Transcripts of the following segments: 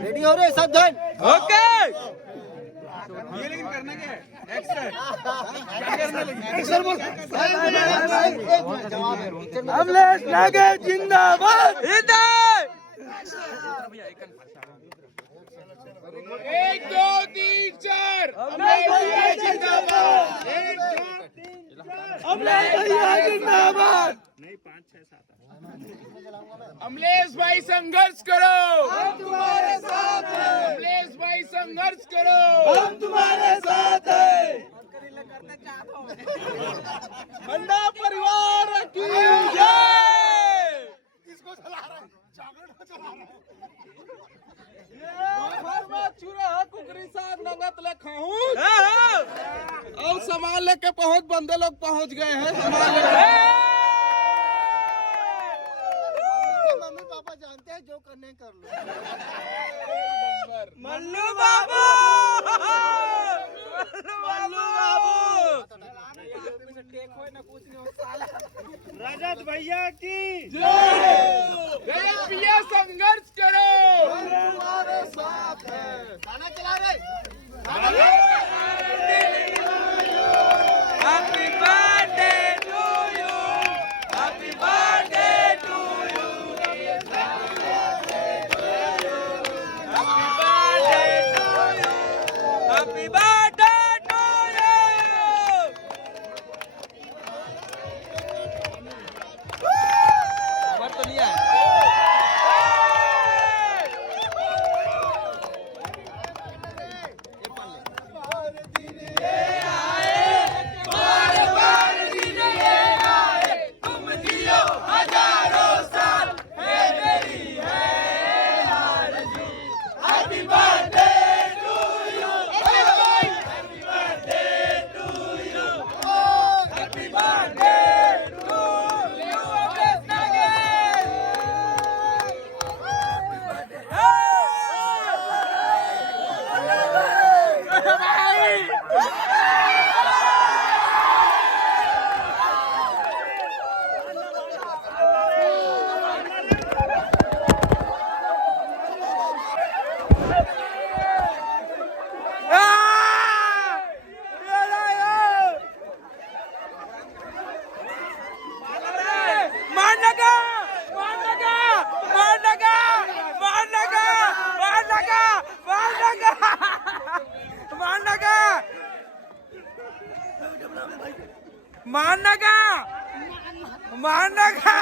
Ready हो रहे सब जन? ओके। ये लेकिन करना क्या है? एक्शन। क्या करना लेकिन? अमलेश नागे जिंदाबाद। इधर 1 2 3 4 अमलेश जिंदाबाद। अमलेश भैया जिंदाबाद। अमलेश भाई संघर्ष करो, हम तुम्हारे साथ हैं। अमलेश भाई संघर्ष करो, हम तुम्हारे साथ हैं। मंडा परिवार की जय। किसको चला रहा है? चॉकलेट को चला रहा है। कुकरी साग नंगत ले खाऊं और सामान लेके पहुंच बंदे लोग पहुंच गए हैं। सामान मम्मी पापा जानते हैं जो करने कर लो। मल्लू बाबू, मल्लू बाबू, रजत भैया की जय। रजत भैया संघर्ष करो, हम तुम्हारे साथ हैं। खाना चला रहे। Happy birthday to you, happy birthday to you, happy birthday to you, happy birthday to you. बात तो लिया है। मानगा मानगा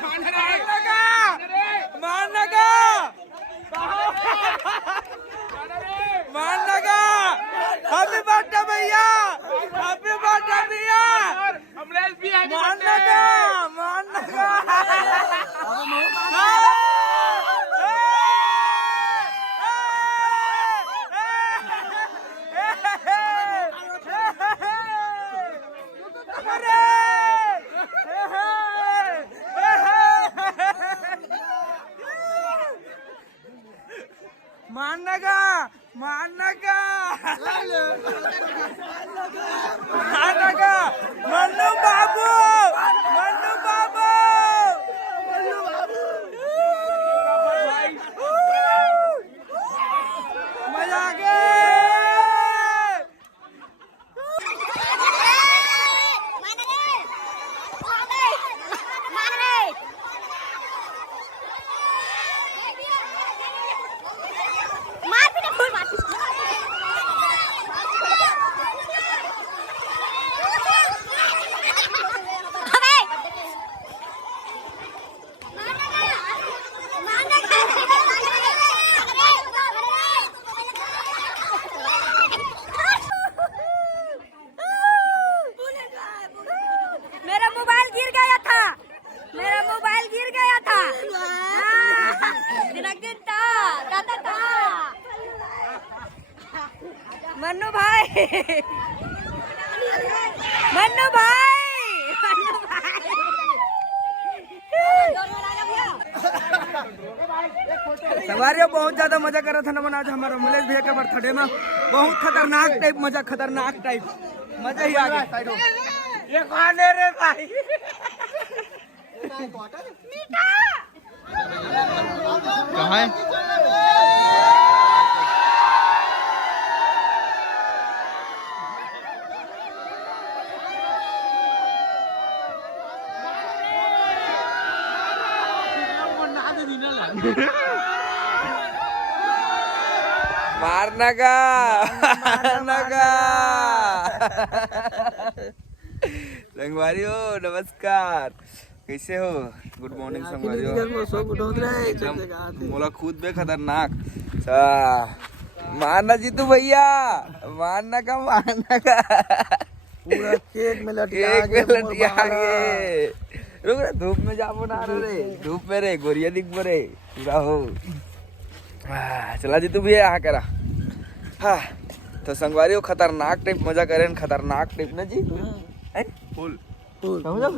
मानगा मानगा मानगा। हैप्पी बर्थडे भैया, हैप्पी बर्थडे भैया। अमलेश भी आ गए। मानगा मानगा। मानगा मानगा मानगा। मन्नू बाबू, मन्नू बाबू, मन्नू बाबू। मजा आ गया। मेरा मोबाइल गिर गया था, मेरा मोबाइल गिर गया था। मन्नू भाई, मन्नू भाई, मन्नू भाई। सवारियों बहुत ज्यादा मजा कर रहा था नमन। आज हमारा अमलेश भैया का बर्थडे में बहुत खतरनाक टाइप मजा, खतरनाक टाइप मजा ही आ गया। ये कौन है रे भाई? कहाँ है? मारना का संगवारी हो, नमस्कार, कैसे हो? गुड मॉर्निंग संगवारी हो। मोला खुद बे खतरनाक मारना जीतू भैया, मारना का पूरा केक में लटिया गए। रुक रे, धूप में जा बना रे, धूप में रे, गोरिया दिख रे पूरा हो। चला जीतू भैया यहाँ करा। हाँ तो संगवारी हो, खतरनाक टाइप मजा करें, खतरनाक टाइप ना जी। फुल समझा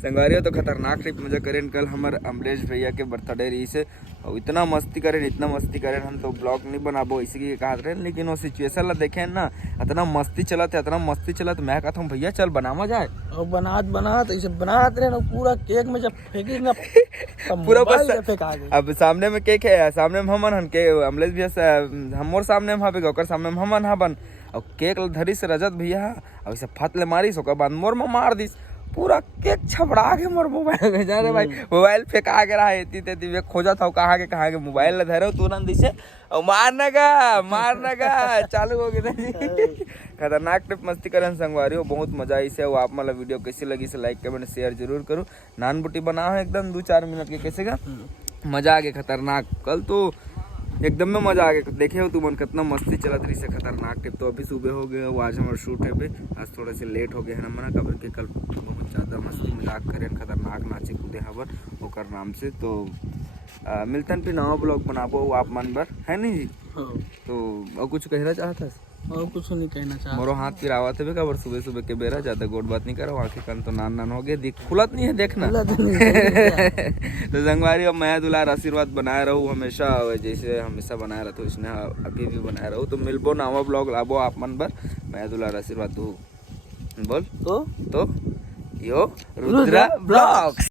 संगवारी हो तो खतरनाक ट्रिप मजा करें। कल हमारे अमलेश भैया के बर्थडे रही से, और इतना मस्ती करें हम तो ब्लॉग नहीं बनाबो इसी के कहा रहे, लेकिन वो सिचुएशन ला देखे ना, इतना मस्ती चलत मैं कहता हूँ भैया चल बनावा जाए, और बनात ऐसे बनात रहे ना, पूरा केक में जब फेंकी ना पूरा बस फेंका गया। अब सामने में केक है, सामने में हमन के अमलेश भैया हमोर सामने में हावे, ओकर सामने में हमन हाबन, और केक धरी से रजत भैया और ऐसे फत ले मारिस, ओकर बाद मोर में मार दिस, पूरा केक छबड़ा के मोर मोबाइल में जा रे भाई, मोबाइल फेंका के रहा तेती वे खोजा था कहाँ के मोबाइल ले धरे तुरंत दिसे और मारने का चालू हो गया जी। खतरनाक ट्रिप मस्ती करें संगवारी हो, बहुत मजा आई से। आप मतलब वीडियो कैसी लगी से लाइक कमेंट शेयर जरूर करो। नान बुटी बना है एकदम 2-4 मिनट के, कैसे का मजा आ गया खतरनाक। कल तो एकदम में मजा आ गया, देखे हो तुम कितना मस्ती चलत रही से खतरनाक टिप। तो अभी सुबह हो गया, वो आज हमारा शूट है पे, आज थोड़ा से लेट हो गया है ना कबर के, कल बहुत ज़्यादा मस्ती मजाक करें, खतरनाक नाचे कूदे हबर ओकर नाम से। तो मिलतन फिर नवा ब्लॉग बनाबो आप मन बर है नहीं जी। तो और कुछ कहना चाहता है? और कुछ नहीं कहना चाहता। मोरो हाथ फिर आवा थे कबर सुबह के बेरा, ज्यादा गोड बात नहीं करो, आंखें कान तो नान हो गए, दिख खुलत नहीं है देखना। तो संगवारी अब मैं दुलार आशीर्वाद बनाए रहूँ हमेशा, जैसे हमेशा बनाए रहता हूँ इसने अभी भी बनाए रहूँ। तो मिलबो नवा ब्लॉग लाबो आप मन बर, मैं दुलार आशीर्वाद दू बोल तो यो रुद्रा ब्लॉग्स।